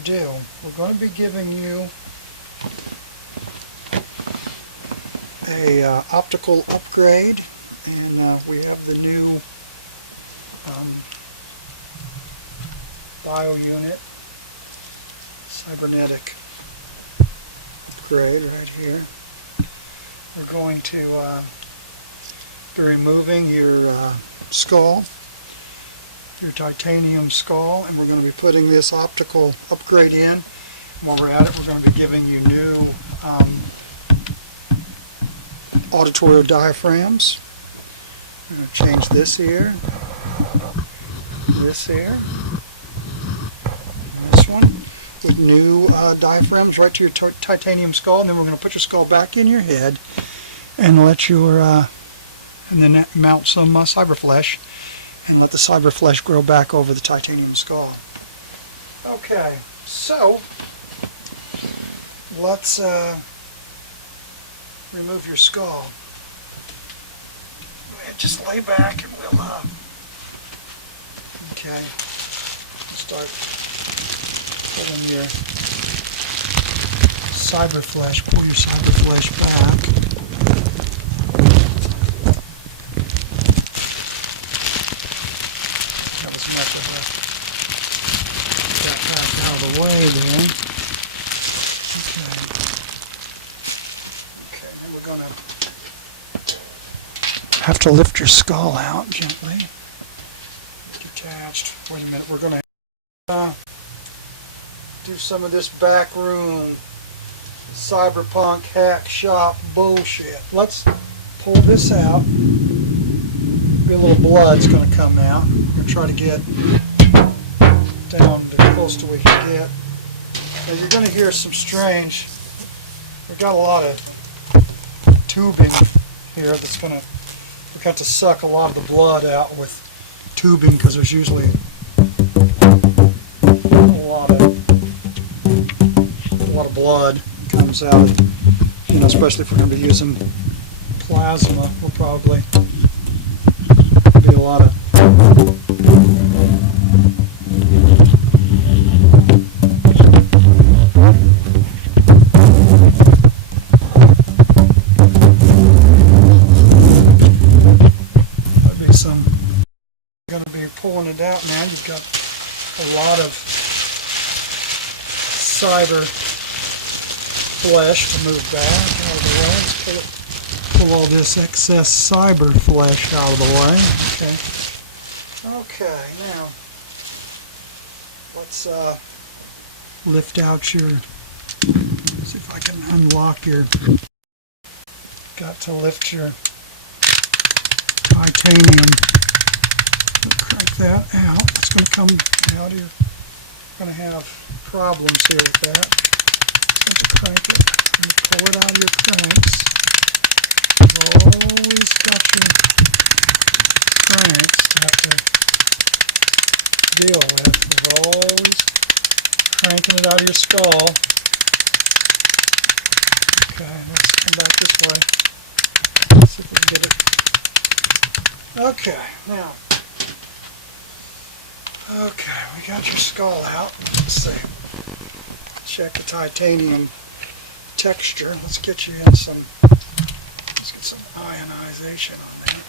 to do. We're going to be giving you a optical upgrade, and we have the new bio unit cybernetic upgrade right here. We're going to be removing your skull, your titanium skull, and we're going to be putting this optical upgrade in. And while we're at it, we're going to be giving you new auditory diaphragms. I'm going to change this here, this here, and this one, with new diaphragms right to your titanium skull. And then we're going to put your skull back in your head and let your and then mount some cyberflesh and let the cyberflesh grow back over the titanium skull. Okay, so let's remove your skull. Just lay back and we'll okay, start pulling your cyberflesh, pull your cyberflesh back. Have as much of that back out of the way there. Okay. Okay, and we're going to have to lift your skull out gently. It's attached. Wait a minute, we're going to do some of this backroom cyberpunk hack shop bullshit. Let's pull this out. Maybe a little blood's going to come out. We're going to try to get down as close to we can get. Now you're going to hear some strange, we've got a lot of tubing here that's going to, we've got to suck a lot of the blood out with tubing because there's usually a lot of blood comes out, you know, especially if we're going to be using plasma. We'll probably be a lot of going to be pulling it out now. You've got a lot of cyber flesh to move back out of the way. Let's pull all this excess cyber flesh out of the way. Okay. Okay, now let's lift out your, see if I can unlock your, got to lift your titanium. Crank that out. It's going to come out here. You're going to have problems here with that. Just to crank it. You pull it out of your cranks. You've always got your cranks to have to deal with. You're always cranking it out of your skull. Okay, let's come back this way. Let's see if we can get it. Okay, now. Okay, we got your skull out. Let's see. Check the titanium texture. Let's get you in some, let's get some ionization on there.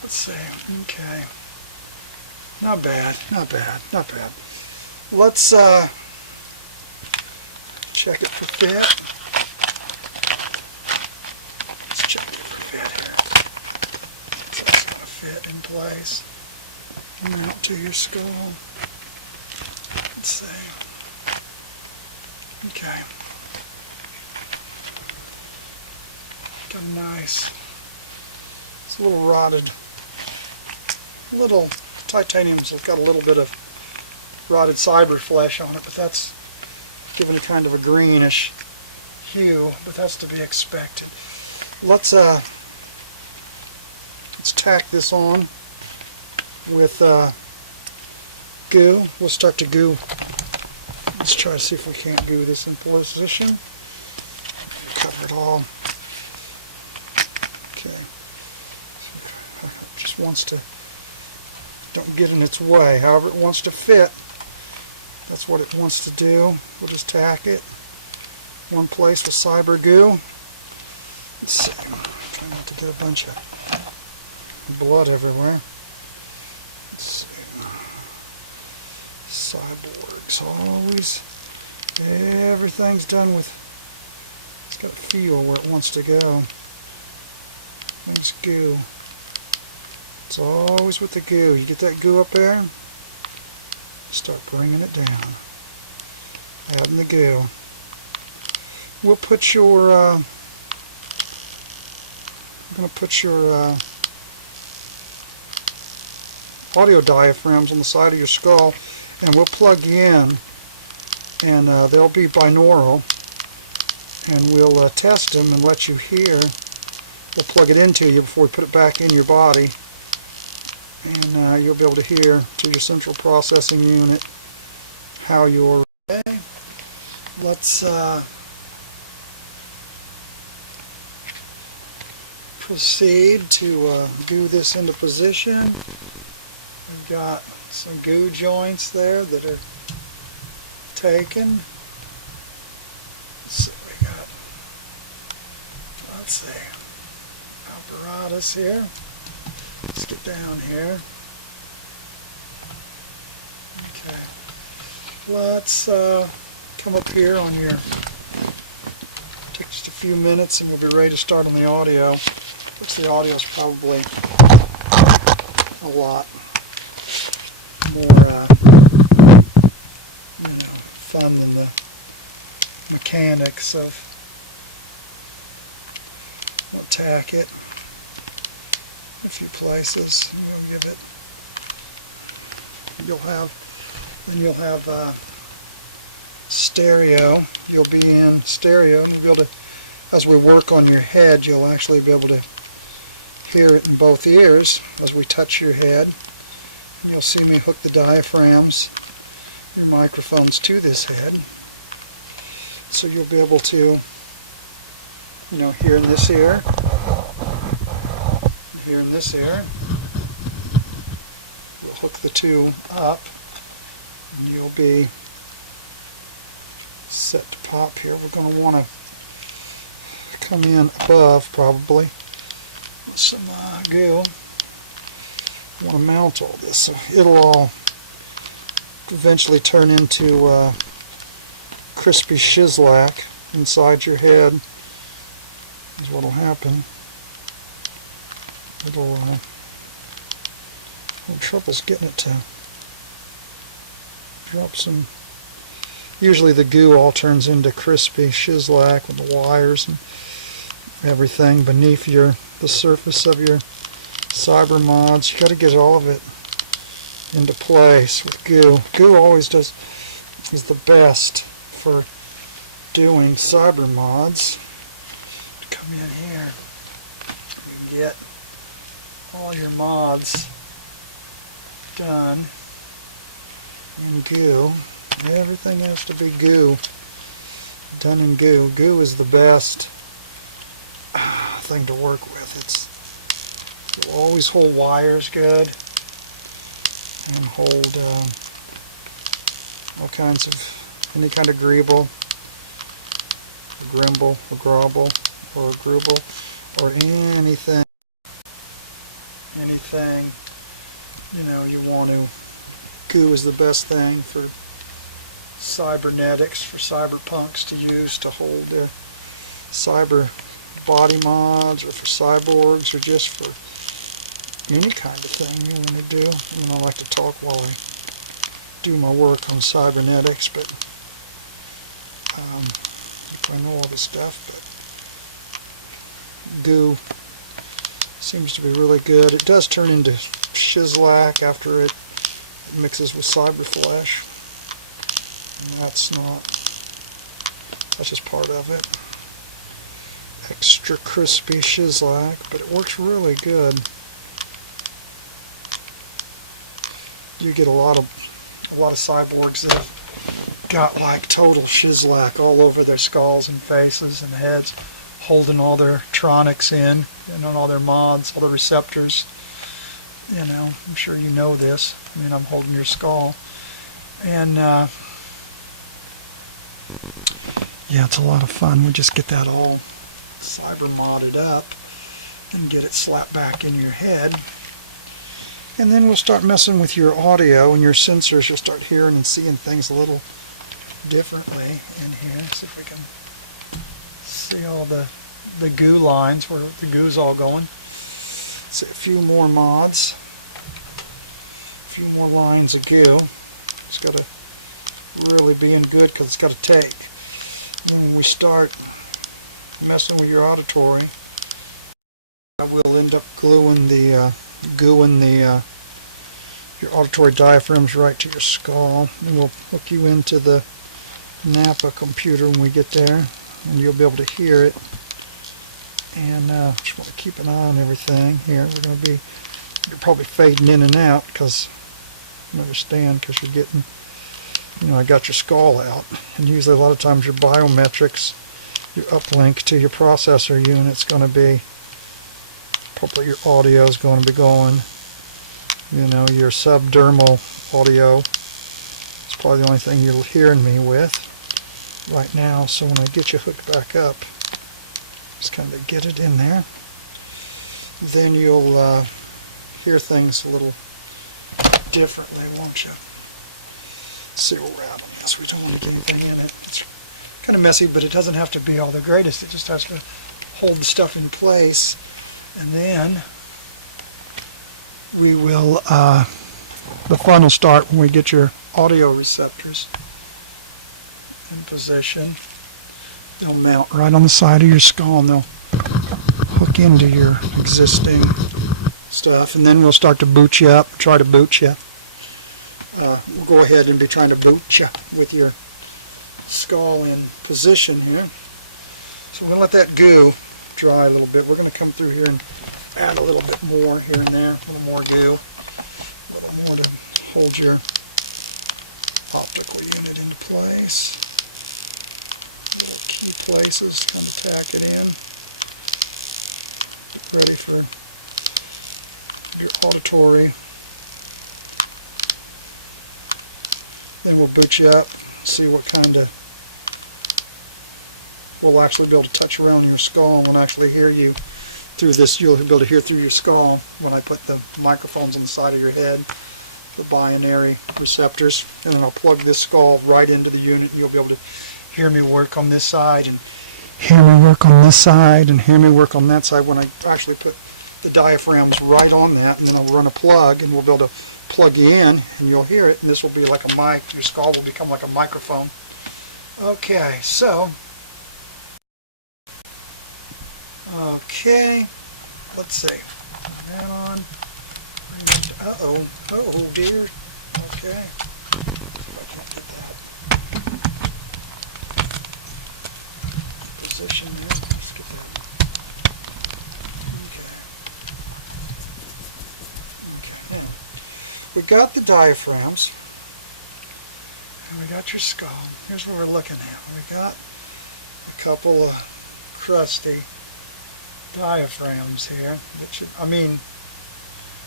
Let's see. Okay. Not bad, not bad, not bad. Let's check it for fit. Let's check it for fit here. So it's going to fit in place. Out to your skull. Let's see. Okay. Got a nice, it's a little rotted, little titanium's got a little bit of rotted cyber flesh on it, but that's giving it kind of a greenish hue, but that's to be expected. Let's tack this on with goo. We'll start to goo. Let's try to see if we can't goo this in position. Cover it all. Okay. Just wants to, don't get in its way. However it wants to fit That's what it wants to do. We'll just tack it one place with cyber goo. Let's see. Try not to get a bunch of blood everywhere. Let's see. Cyborgs always. Everything's done with. It's got to feel where it wants to go. Things goo. It's always with the goo. You get that goo up there, start bringing it down. Adding the goo. We'll put your, I'm going to put your audio diaphragms on the side of your skull, and we'll plug you in, and they'll be binaural, and we'll test them and let you hear. We'll plug it into you before we put it back in your body, and you'll be able to hear through your central processing unit how your... Okay. Let's proceed to goo this into position. We've got some goo joints there that are taken. So we got, let's see, apparatus here. Let's get down here. Okay. Let's come up here on your, take just a few minutes and we'll be ready to start on the audio, which the audio is probably a lot more fun than the mechanics of, we'll tack it a few places. We'll give it, you'll have stereo. You'll be in stereo, and you'll be able to, as we work on your head, you'll actually be able to hear it in both ears as we touch your head. And you'll see me hook the diaphragms, your microphones, to this head, so you'll be able to, hear in this ear, hear in this ear. We'll hook the two up, and you'll be set to pop here. We're going to want to come in above, probably, with some goo. We want to mount all this, so it'll all eventually turn into crispy shizlack inside your head. Is what'll happen. It'll have troubles getting it to drop some. Usually the goo all turns into crispy shizlack with the wires and everything beneath the surface of your cyber mods. You got to get all of it into place with goo. Goo always is the best for doing cyber mods. Come in here, you get all your mods done in goo. Everything has to be goo, done in goo. Goo is the best thing to work with. It will always hold wires good and hold all kinds of, any kind of greeble, a grimble, a grobble, or a grubble, or anything you want to. Goo is the best thing for cybernetics, for cyberpunks to use to hold their cyber body mods, or for cyborgs, or just for any kind of thing you want to do. I like to talk while I do my work on cybernetics, but I know all this stuff, but goo seems to be really good. It does turn into shizlack after it mixes with cyber flesh. And that's just part of it. Extra crispy shizlack, but it works really good. You get a lot of cyborgs that got like total shizlack all over their skulls and faces and heads, holding all their tronics in, all their mods, all the receptors. I'm sure you know this. I'm holding your skull, and Yeah, it's a lot of fun. We just get that all cyber modded up and get it slapped back in your head. And then we'll start messing with your audio and your sensors. You'll start hearing and seeing things a little differently in here. See if we can see all the goo lines, where the goo's all going. See a few more mods. A few more lines of goo. It's got to really be in good because it's got to take. And then when we start messing with your auditory, I will end up gooing the your auditory diaphragms right to your skull, and we'll hook you into the Napa computer when we get there, and you'll be able to hear it. And just want to keep an eye on everything here. You're probably fading in and out because I understand, because you're getting, I got your skull out, and usually a lot of times your biometrics, your uplink to your processor unit's going to be probably your audio is going to be going. Your subdermal audio is probably the only thing you're hearing me with right now. So when I get you hooked back up, just kind of get it in there, then you'll hear things a little differently, won't you? Let's see where we're at on this. We don't want to get anything in it. It's kind of messy, but it doesn't have to be all the greatest. It just has to hold the stuff in place. And then we will, the fun will start when we get your audio receptors in position. They'll mount right on the side of your skull, and they'll hook into your existing stuff. And then we'll start to boot you up, try to boot you. We'll go ahead and be trying to boot you with your skull in position here. So we're going to let that goo dry a little bit. We're going to come through here and add a little bit more here and there, a little more goo, a little more to hold your optical unit into place. Little key places, kind of tack it in. Get ready for your auditory. Then we'll boot you up, see what kind of, we'll actually be able to touch around your skull and we'll actually hear you through this. You'll be able to hear through your skull when I put the microphones on the side of your head, the binary receptors, and then I'll plug this skull right into the unit, and you'll be able to hear me work on this side, and hear me work on this side, and hear me work on that side when I actually put the diaphragms right on that, and then I'll run a plug, and we'll be able to plug you in, and you'll hear it, and this will be like a mic. Your skull will become like a microphone. Okay, so let's see. That on. Uh-oh. Oh, dear. Okay. I can't get that. Position there. Let's get that. Okay. Now, we got the diaphragms. And we got your skull. Here's what we're looking at. We got a couple of crusty diaphragms here,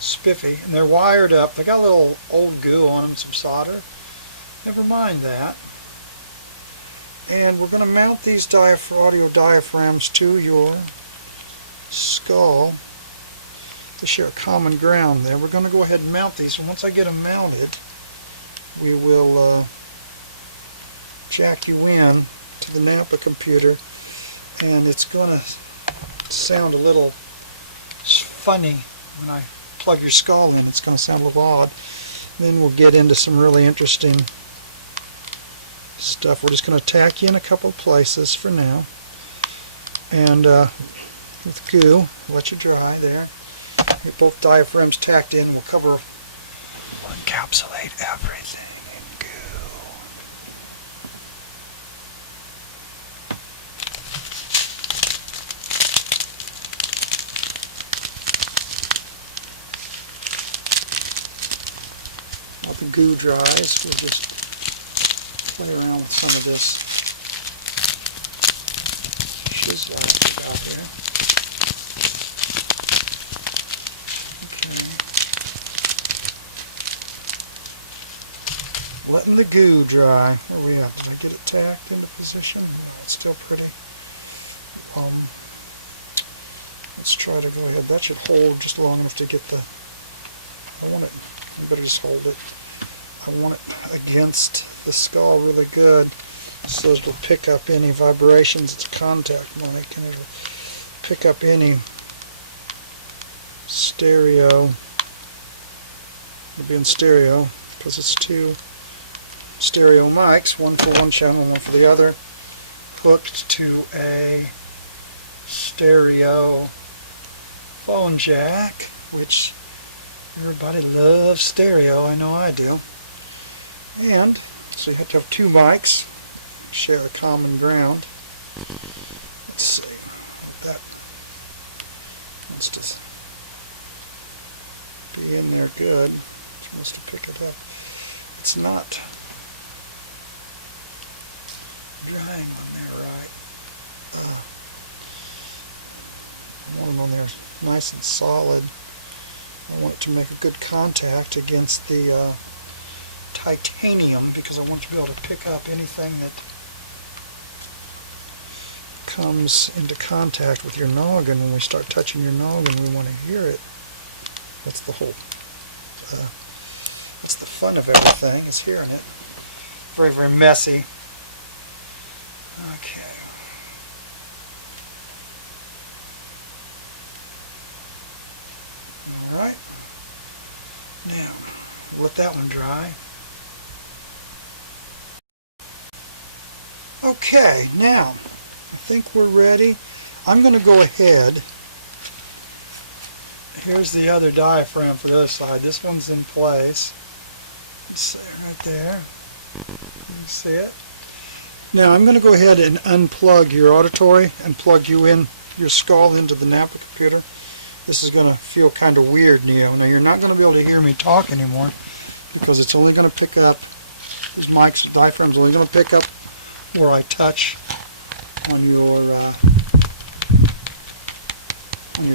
spiffy, and they're wired up. They got a little old goo on them, some solder. Never mind that. And we're going to mount these audio diaphragms to your skull to share common ground there. We're going to go ahead and mount these, and once I get them mounted, we will jack you in to the Napa computer, and it's going to sound a little funny when I plug your skull in. It's going to sound a little odd. Then we'll get into some really interesting stuff. We're just going to tack you in a couple of places for now, and with goo, let you dry there. Get both diaphragms tacked in. We'll encapsulate everything in goo. While the goo dries, we'll just play around with some of this shizzle out there. Okay. letting the goo dry. Where are we at? Did I get it tacked into position? No, it's still pretty. Let's try to go ahead. That should hold just long enough to get the, I want it, I better just hold it. I want it against the skull really good so it'll pick up any vibrations. It's a contact mic and it'll pick up any stereo. It'll be in stereo because it's two stereo mics, one for one channel and one for the other, hooked to a stereo phone jack, which everybody loves stereo. I know I do. And so you have to have two mics, share a common ground. Let's see. That wants to be in there good. It's supposed to pick it up. It's not drying on there right. I want it on there nice and solid. I want it to make a good contact against the titanium because I want you to be able to pick up anything that comes into contact with your noggin. When we start touching your noggin, we want to hear it. That's the whole, that's the fun of everything, is hearing it. Very, very messy. Okay. Alright. Now, let that one dry. Okay, now, I think we're ready. I'm going to go ahead. Here's the other diaphragm for the other side. This one's in place. Let's see, right there. You see it? Now I'm going to go ahead and unplug your auditory and plug you in, your skull, into the Napa computer. This is going to feel kind of weird, Neo. Now you're not going to be able to hear me talk anymore because it's only going to pick up, these mics, diaphragms, only going to pick up where I touch on your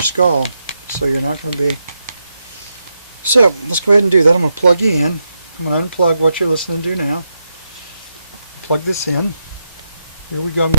skull. So you're not going to be. So let's go ahead and do that. I'm going to plug you in. I'm going to unplug what you're listening to now. Plug this in. Here we go.